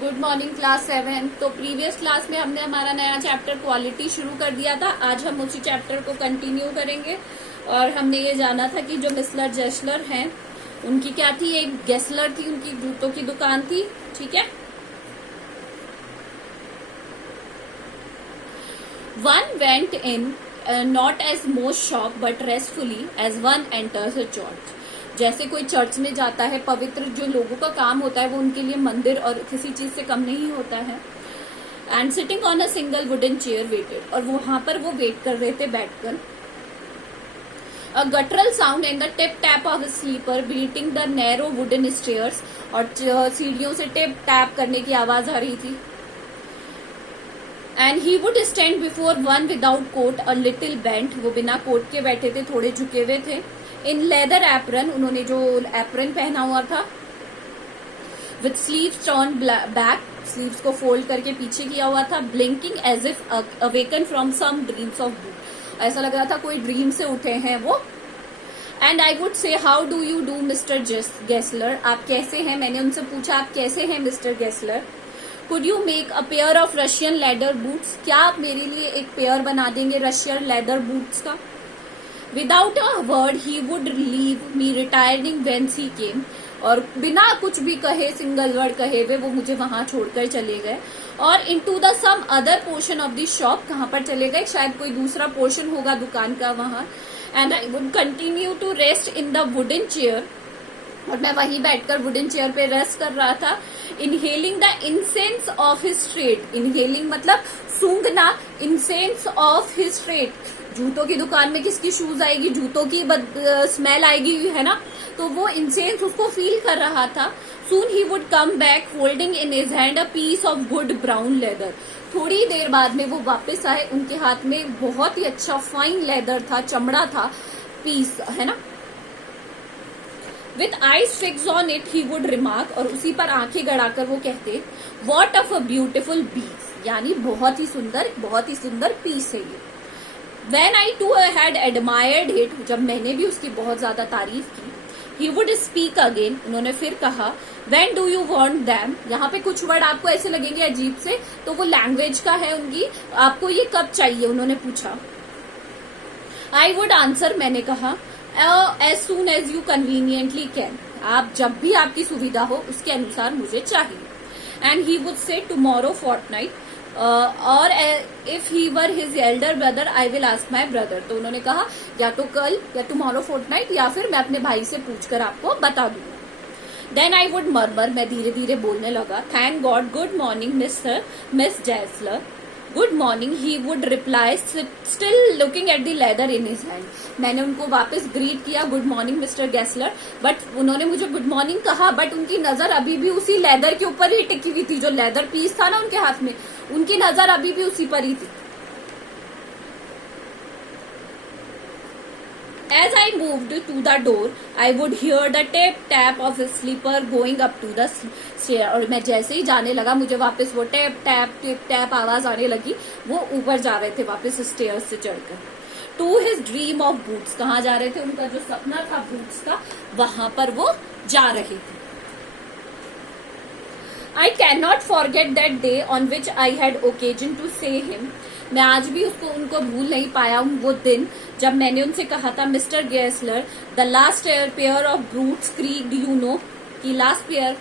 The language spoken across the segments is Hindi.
Good morning class 7। तो प्रीवियस क्लास में हमने हमारा नया चैप्टर क्वालिटी शुरू कर दिया था। आज हम उसी चैप्टर को कंटिन्यू करेंगे और हमने ये जाना था कि जो मिसलर जेस्लर हैं उनकी क्या थी, एक गेस्लर थी, उनकी जूतों की दुकान थी। ठीक है। One went in not as most shop but restfully as one enters a church. जैसे कोई चर्च में जाता है, पवित्र जो लोगों का काम होता है वो उनके लिए मंदिर और किसी चीज से कम नहीं होता है। And sitting on a single wooden chair waited, और वहां पर वो वेट कर रहे थे बैठकर। A guttural sound in the tip tap of a sleeper beating the narrow wooden stairs, और सीढ़ियों से टिप टैप करने की आवाज आ रही थी। And he would stand before one without coat a little bent, वो बिना कोट के बैठे थे, थोड़े झुके हुए थे। इन लेदर एप्रन, उन्होंने जो एप्रन पहना हुआ था, with sleeves turn back, sleeves को फोल्ड करके पीछे किया हुआ था। Blinking as if awaken from some dreams of boot, ऐसा लग रहा था कोई ड्रीम से उठे हैं वो। And I would say how do you do mister Gessler, आप कैसे हैं? मैंने उनसे पूछा आप कैसे हैं mister Gessler. Could you make a pair of Russian leather boots, क्या आप मेरे लिए एक पेयर बना देंगे रशियन लेदर बूट्स का। Without a word he would leave me retiring whence he came, और बिना कुछ भी कहे, सिंगल वर्ड कहे हुए वो मुझे वहां छोड़कर चले गए। और into the some other portion of the shop, कहां पर चले गए? शायद कोई दूसरा पोर्शन होगा दुकान का वहां। And I would continue to rest in the wooden chair, और मैं वहीं बैठकर वुडन चेयर पे रेस्ट कर रहा था। Inhaling the incense of his trade, inhaling मतलब सूंघना, इंसेंस ऑफ हिज ट्रेड, जूतों की दुकान में किसकी शूज आएगी, जूतों की स्मेल आएगी, है ना। तो वो इंसेंस उसको फील कर रहा था। Soon he would come back holding in his hand a piece of good brown leather, थोड़ी देर बाद में वो वापस आए, उनके हाथ में बहुत ही अच्छा फाइन लेदर था, चमड़ा था, पीस, है ना। With eyes fix on it he would remark, और उसी पर आंखें गड़ाकर वो कहते, what of a beautiful piece, यानी बहुत ही सुंदर पीस है ये। When I too had admired it, जब मैंने भी उसकी बहुत ज्यादा तारीफ की। He would speak again, उन्होंने फिर कहा, When do you want them? यहाँ पे कुछ वर्ड आपको ऐसे लगेंगे अजीब से, तो वो लैंग्वेज का है उनकी, आपको ये कब चाहिए उन्होंने पूछा। I would answer, मैंने कहा, as soon as you conveniently can, आप जब भी आपकी सुविधा हो उसके अनुसार मुझे चाहिए। And he would say tomorrow fortnight, और if he were his Elder brother I will ask my brother, तो उन्होंने कहा या तो कल या टुमारो फोर्टनाइट, या फिर मैं अपने भाई से पूछकर आपको बता दूंगा। देन आई वुड मर्मर, मैं धीरे धीरे बोलने लगा, thank God, good morning miss Gessler. Good morning he would reply still looking at the leather in his hand, मैंने उनको वापस ग्रीट किया, good morning mister Gessler, but उन्होंने मुझे गुड मॉर्निंग कहा, बट उनकी नजर अभी भी उसी लेदर के ऊपर ही टिकी हुई थी, जो लेदर पीस था ना उनके हाथ में, उनकी नजर अभी भी उसी पर ही थी। As I moved to the door, I would hear the tap tap of his slipper going up to the stair, और मैं जैसे ही जाने लगा मुझे वापस वो टैप टैप आवाज आने लगी, वो ऊपर जा रहे थे वापस स्टेयर्स से चढ़कर। To his dream of boots, कहाँ जा रहे थे? उनका जो सपना था बूट्स का, वहां पर वो जा रहे थे। I cannot forget that day on which I had occasion to say him, मैं आज भी उनको भूल नहीं पाया हूँ वो दिन जब मैंने उनसे कहा था, mister Gessler, the last pair of boots creaked, you know, कि लास्ट पेयर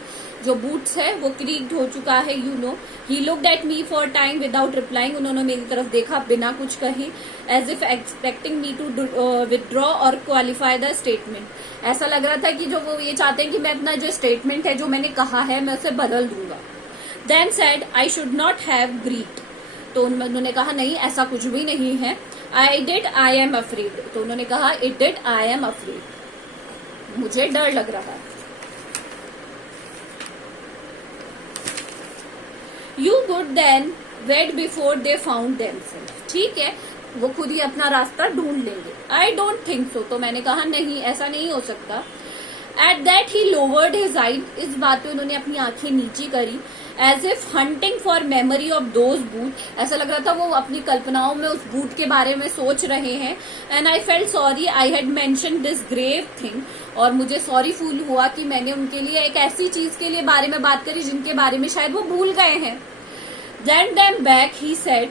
जो बूट्स है वो क्रीक्ड हो चुका है, you know. He looked at me for time without replying, उन्होंने मेरी तरफ देखा बिना कुछ कहे, as if expecting me to withdraw और क्वालिफाई द स्टेटमेंट, ऐसा लग रहा था कि जो वो ये चाहते हैं कि मैं अपना जो स्टेटमेंट है जो मैंने कहा है मैं उसे बदल दूंगा। Then said I should not have greet, तो उन्होंने कहा नहीं ऐसा कुछ भी नहीं है। I did I am afraid, तो उन्होंने कहा it did I am afraid, मुझे डर लग रहा है। You would then wait before they found themself, ठीक है, वो खुद ही अपना रास्ता ढूंढ लेंगे। आई डोंट थिंक सो, तो मैंने कहा नहीं ऐसा नहीं हो सकता। At that he lowered his eye, इस बात पे उन्होंने अपनी आंखें नीची करी, as if hunting for memory of those boot, ऐसा लग रहा था वो अपनी कल्पनाओं में उस बूट के बारे में सोच रहे हैं। And I felt sorry I had mention this grave thing, और मुझे सॉरी फील हुआ कि मैंने उनके लिए एक ऐसी चीज के लिए बारे में बात करी जिनके बारे में शायद वो भूल गए हैं। Send them back, he said,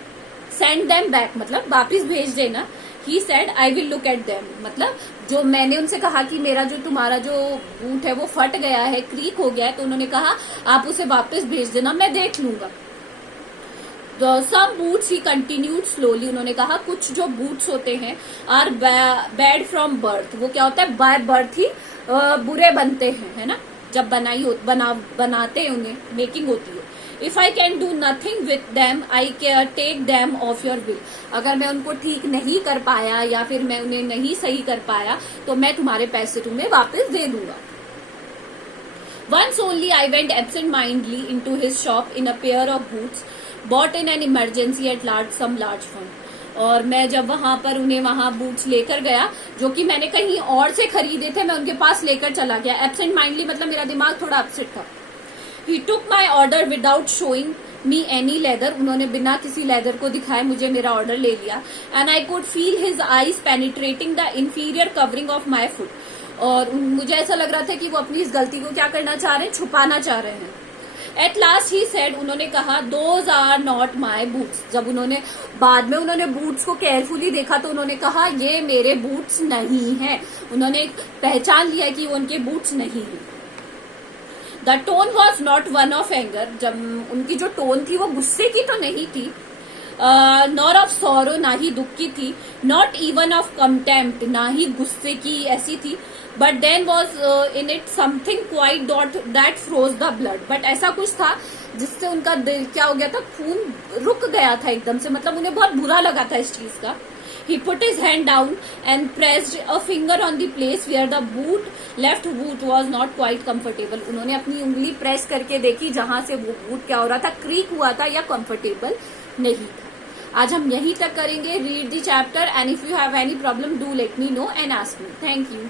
send them back मतलब वापिस भेज देना। He said I will look at them, मतलब जो मैंने उनसे कहा कि मेरा जो तुम्हारा जो बूट है वो फट गया है, क्रीक हो गया है, तो उन्होंने कहा आप उसे वापस भेज देना, मैं देख लूंगा। सम बूट्स, ही कंटिन्यूड स्लोली, उन्होंने कहा कुछ जो बूट्स होते हैं आर बैड फ्रॉम बर्थ, वो क्या होता है बाय बर्थ ही बुरे बनते हैं, है ना, जब बनाते हैं उन्हें मेकिंग होती है। If I can do nothing with them I can take them off your will, अगर मैं उनको ठीक नहीं कर पाया या फिर मैं उन्हें नहीं सही कर पाया तो मैं तुम्हारे पैसे तुम्हें वापस दे दूंगा। Once only I went absent-mindedly into his shop in a pair of boots bought in an emergency at some large fund. और मैं जब वहां पर उन्हें वहां बूट्स लेकर गया जो कि मैंने कहीं और से खरीदे थे, मैं उनके पास लेकर चला गया। एब्सेंट माइंडली मतलब मेरा दिमाग थोड़ा अपसेट था। He took my order without showing me any leather, उन्होंने बिना किसी लेदर को दिखाए मुझे मेरा ऑर्डर ले लिया। And I could feel his eyes penetrating the inferior covering of my foot, और मुझे ऐसा लग रहा था कि वो अपनी इस गलती को क्या करना चाह रहे हैं, छुपाना चाह रहे हैं। एट लास्ट ही सेड, उन्होंने कहा those are not my boots, जब उन्होंने बाद में उन्होंने बूट्स को केयरफुली देखा तो उन्होंने कहा ये मेरे बूट्स नहीं हैं, उन्होंने पहचान लिया कि वो उनके बूट्स नहीं हैं। The tone was not one of anger, जब उनकी जो टोन थी वो गुस्से की तो नहीं थी, नॉर ऑफ सॉरो, ना ही दुख की थी, नॉट इवन ऑफ कंटेम्प्ट, ना ही गुस्से की ऐसी थी, but then was in it something quite that froze the blood, but ऐसा कुछ था जिससे उनका दिल क्या हो गया था, खून रुक गया था एकदम से, मतलब उन्हें बहुत बुरा लगा था इस चीज का। He put his hand down and pressed a finger on the place where the left boot was not quite comfortable. उन्होंने अपनी उंगली प्रेस करके देखी जहां से वो बूट क्या हो रहा था, क्रीक हुआ था या कंफर्टेबल नहीं था। आज हम यहीं तक करेंगे read the chapter, and if you have any problem do let me know and ask me. Thank you.